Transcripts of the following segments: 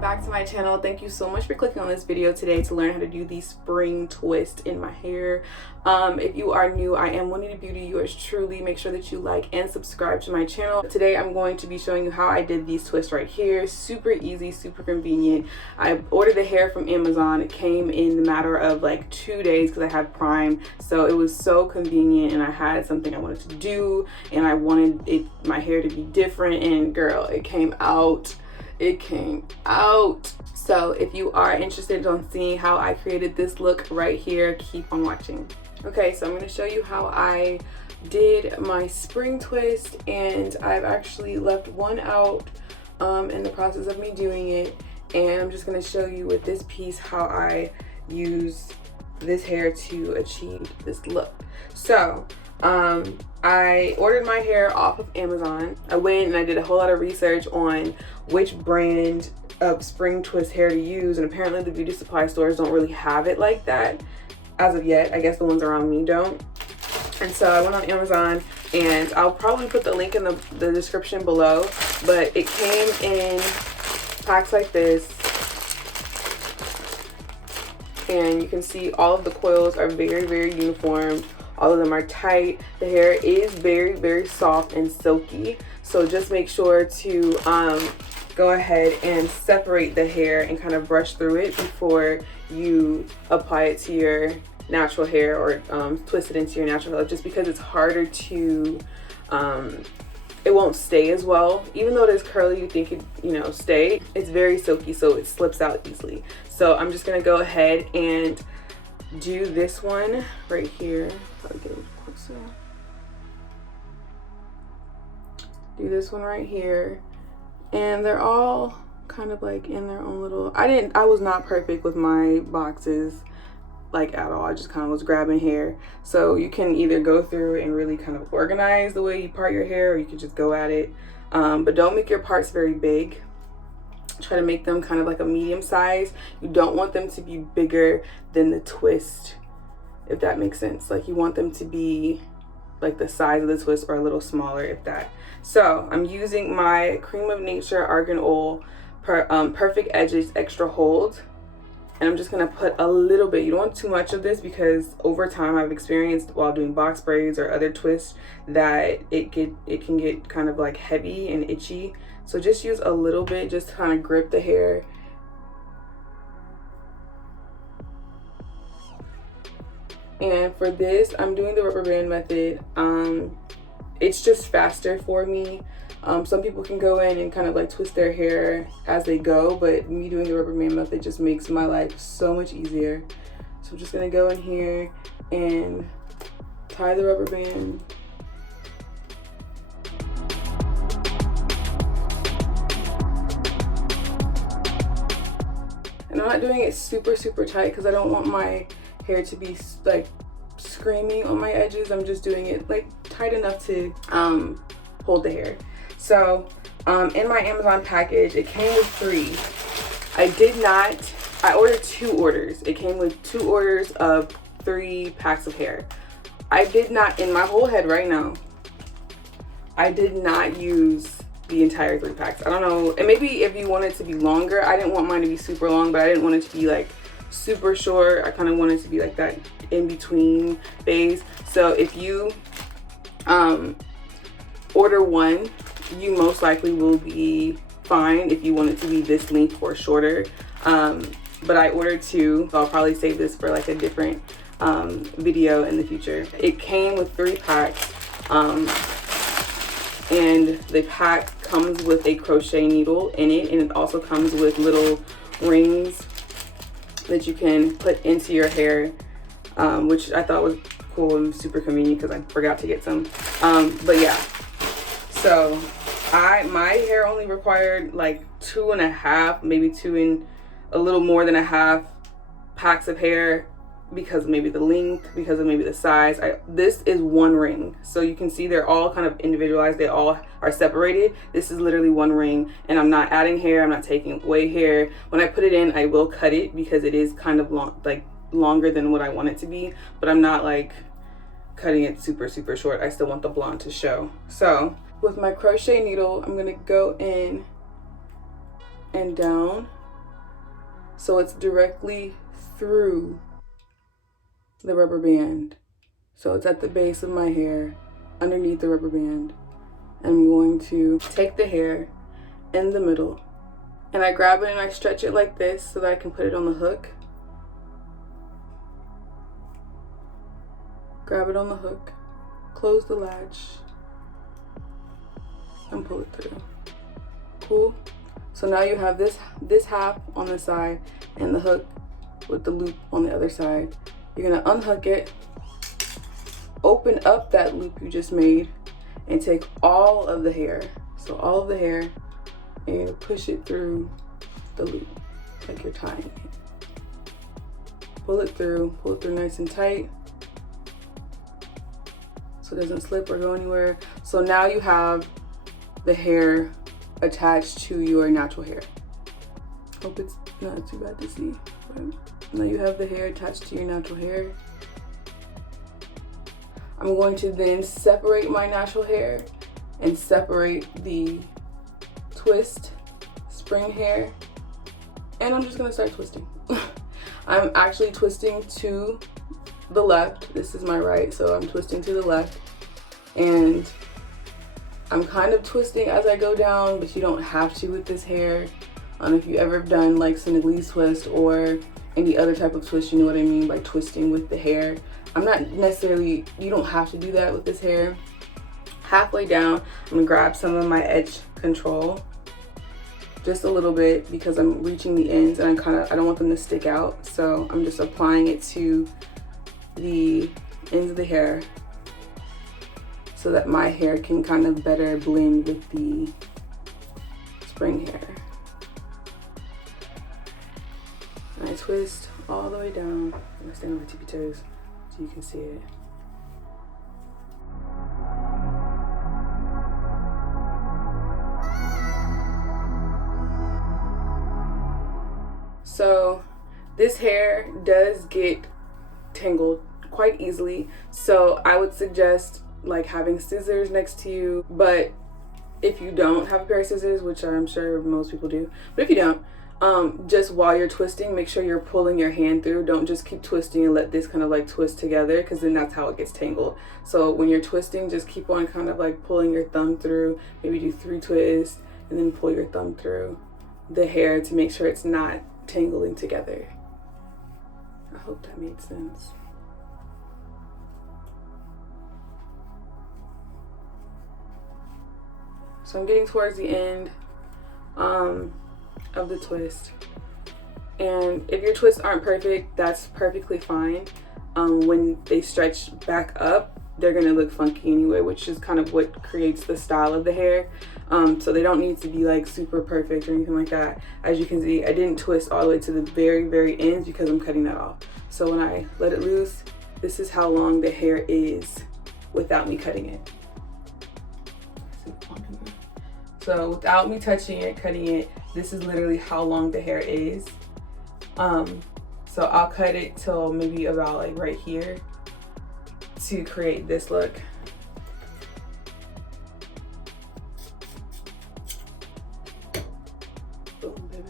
back to my channel. Thank you so much for clicking on this video today to learn how to do the spring twist in my hair. If you are new, I am Juanita Beauty, yours truly. Make sure that you like and subscribe to my channel. Today I'm going to be showing you how I did these twists right here. Super easy, super convenient. I ordered the hair from Amazon. It came in the matter of like 2 days because I had Prime, so it was so convenient, and I had something I wanted to do and I wanted my hair to be different, and girl, it came out. So if you are interested in seeing how I created this look right here, keep on watching. Okay, so I'm going to show you how I did my spring twist, and I've actually left one out in the process of me doing it, and I'm just going to show you with this piece how I use this hair to achieve this look. So I ordered my hair off of Amazon. I went and I did a whole lot of research on which brand of spring twist hair to use, and apparently the beauty supply stores don't really have it like that as of yet. I guess the ones around me don't. And so I went on Amazon, and I'll probably put the link in the description below, but it came in packs like this, and you can see all of the coils are very, very uniform. All of them are tight. The hair is very, very soft and silky. So just make sure to go ahead and separate the hair and kind of brush through it before you apply it to your natural hair, or twist it into your natural hair, just because it's harder to, it won't stay as well. Even though it is curly, you think it, stay. It's very silky, so it slips out easily. So I'm just gonna go ahead and do this one right here. Probably get a little closer. Do this one right here, and they're all kind of like in their own little. I was not perfect with my boxes like at all. I just kind of was grabbing hair. So you can either go through and really kind of organize the way you part your hair, or you can just go at it. But don't make your parts very big. Try to make them kind of like a medium size. You don't want them to be bigger than the twist, if that makes sense. Like, you want them to be like the size of the twist or a little smaller, if that. So I'm using my Cream of Nature Argan Oil Perfect Edges Extra Hold, and I'm just gonna put a little bit. You don't want too much of this, because over time I've experienced while doing box braids or other twists that it can get kind of like heavy and itchy. So just use a little bit, just to kind of grip the hair. And for this, I'm doing the rubber band method. It's just faster for me. Some people can go in and kind of like twist their hair as they go, but me doing the rubber band method just makes my life so much easier. So I'm just gonna go in here and tie the rubber band. And I'm not doing it super, super tight because I don't want my hair to be like screaming on my edges. I'm just doing it like tight enough to hold the hair. So in my Amazon package, it came with 3. I ordered 2 orders. It came with 2 orders of 3 packs of hair. I did not, in my whole head right now, I did not use the entire 3 packs. I don't know, and maybe if you want it to be longer, I didn't want mine to be super long, but I didn't want it to be like super short. I kind of wanted it to be like that in between phase. So if you order one, you most likely will be fine if you want it to be this length or shorter. But I ordered 2, so I'll probably save this for like a different video in the future. It came with 3 packs, and the pack comes with a crochet needle in it, and it also comes with little rings that you can put into your hair, which I thought was cool and super convenient because I forgot to get some. But yeah, so my hair only required like 2.5, maybe 2 and a little more than a half packs of hair, because maybe the length, because of maybe the size. This is 1 ring, so you can see they're all kind of individualized. They all are separated. This is literally 1 ring, and I'm not adding hair, I'm not taking away hair. When I put it in, I will cut it because it is kind of long, like longer than what I want it to be, but I'm not like cutting it super, super short. I still want the blonde to show. So with my crochet needle, I'm gonna go in and down so it's directly through the rubber band. So it's at the base of my hair, underneath the rubber band. And I'm going to take the hair in the middle, and I grab it and I stretch it like this so that I can put it on the hook. Grab it on the hook, close the latch, and pull it through. Cool. So now you have this half on the side and the hook with the loop on the other side. You're gonna unhook it, open up that loop you just made, and take all of the hair. So all of the hair, and you're gonna push it through the loop like you're tying it. Pull it through nice and tight so it doesn't slip or go anywhere. So now you have the hair attached to your natural hair. Hope it's not too bad to see. But now you have the hair attached to your natural hair. I'm going to then separate my natural hair and separate the twist spring hair, and I'm just gonna start twisting. I'm actually twisting to the left. This is my right, so I'm twisting to the left, and I'm kind of twisting as I go down, but you don't have to with this hair. If you ever done like Senegalese twist or any other type of twist, you know what I mean by twisting with the hair. I'm not necessarily, you don't have to do that with this hair. Halfway down, I'm gonna grab some of my edge control, just a little bit, because I'm reaching the ends and I don't want them to stick out. So I'm just applying it to the ends of the hair so that my hair can kind of better blend with the spring hair. And I twist all the way down. I'm gonna stand on my tippy toes so you can see it. So this hair does get tangled quite easily, so I would suggest like having scissors next to you. But if you don't have a pair of scissors, which I'm sure most people do, but if you don't, just while you're twisting, make sure you're pulling your hand through. Don't just keep twisting and let this kind of like twist together, because then that's how it gets tangled. So when you're twisting, just keep on kind of like pulling your thumb through, maybe do 3 twists and then pull your thumb through the hair to make sure it's not tangling together. I hope that made sense. So I'm getting towards the end of the twist, and if your twists aren't perfect, that's perfectly fine. When they stretch back up, they're gonna look funky anyway, which is kind of what creates the style of the hair. So they don't need to be like super perfect or anything like that. As you can see, I didn't twist all the way to the very ends because I'm cutting that off. So when I let it loose, this is how long the hair is without me cutting it. So without me touching it, cutting it, this is literally how long the hair is. So I'll cut it till maybe about like right here to create this look. Boom, baby.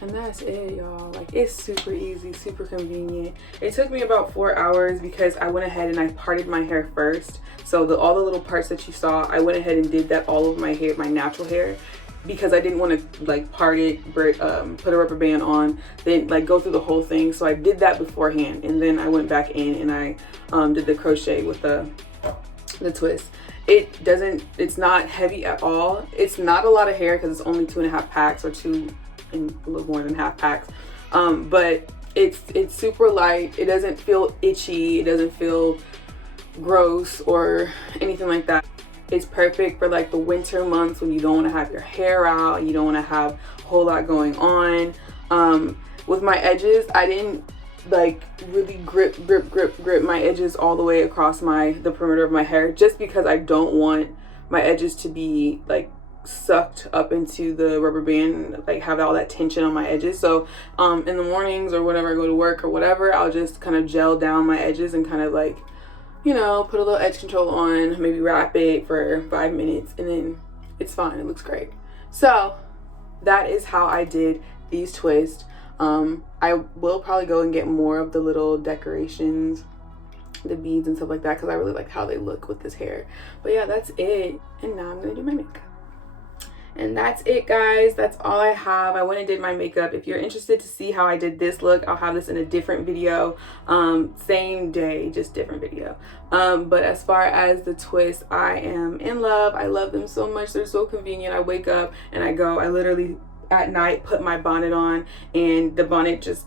And that's it, y'all. Like, it's super easy, super convenient. It took me about 4 hours because I went ahead and I parted my hair first. So all the little parts that you saw, I went ahead and did that all over my hair, my natural hair, because I didn't want to like part it, put a rubber band on, then like go through the whole thing. So I did that beforehand, and then I went back in and I did the crochet with the twist. It's not heavy at all. It's not a lot of hair because it's only 2.5 packs, or 2 and a little more than half packs. But it's super light. It doesn't feel itchy. It doesn't feel gross or anything like that. It's perfect for like the winter months when you don't want to have your hair out, you don't want to have a whole lot going on. With my edges, I didn't like really grip my edges all the way across the perimeter of my hair, just because I don't want my edges to be like sucked up into the rubber band and like have all that tension on my edges. So in the mornings or whenever I go to work or whatever, I'll just kind of gel down my edges and kind of like, you know, put a little edge control on, maybe wrap it for 5 minutes, and then it's fine. It looks great. So that is how I did these twists. I will probably go and get more of the little decorations, the beads and stuff like that, because I really like how they look with this hair. But yeah, that's it. And now I'm gonna do my makeup. And that's it, guys. That's all I have. I went and did my makeup. If you're interested to see how I did this look, I'll have this in a different video, same day, just different video. But as far as the twists, I am in love. I love them so much. They're so convenient. I wake up and I literally at night put my bonnet on, and the bonnet just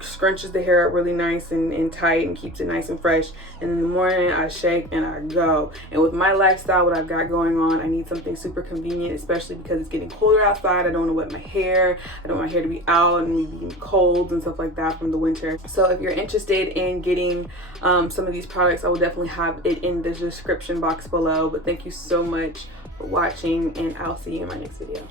scrunches the hair up really nice and tight and keeps it nice and fresh. And in the morning I shake and I go. And with my lifestyle, what I've got going on, I need something super convenient, especially because it's getting colder outside. I don't want to wet my hair. I don't want my hair to be out and me being cold and stuff like that from the winter. So if you're interested in getting some of these products, I will definitely have it in the description box below. But thank you so much for watching, and I'll see you in my next video.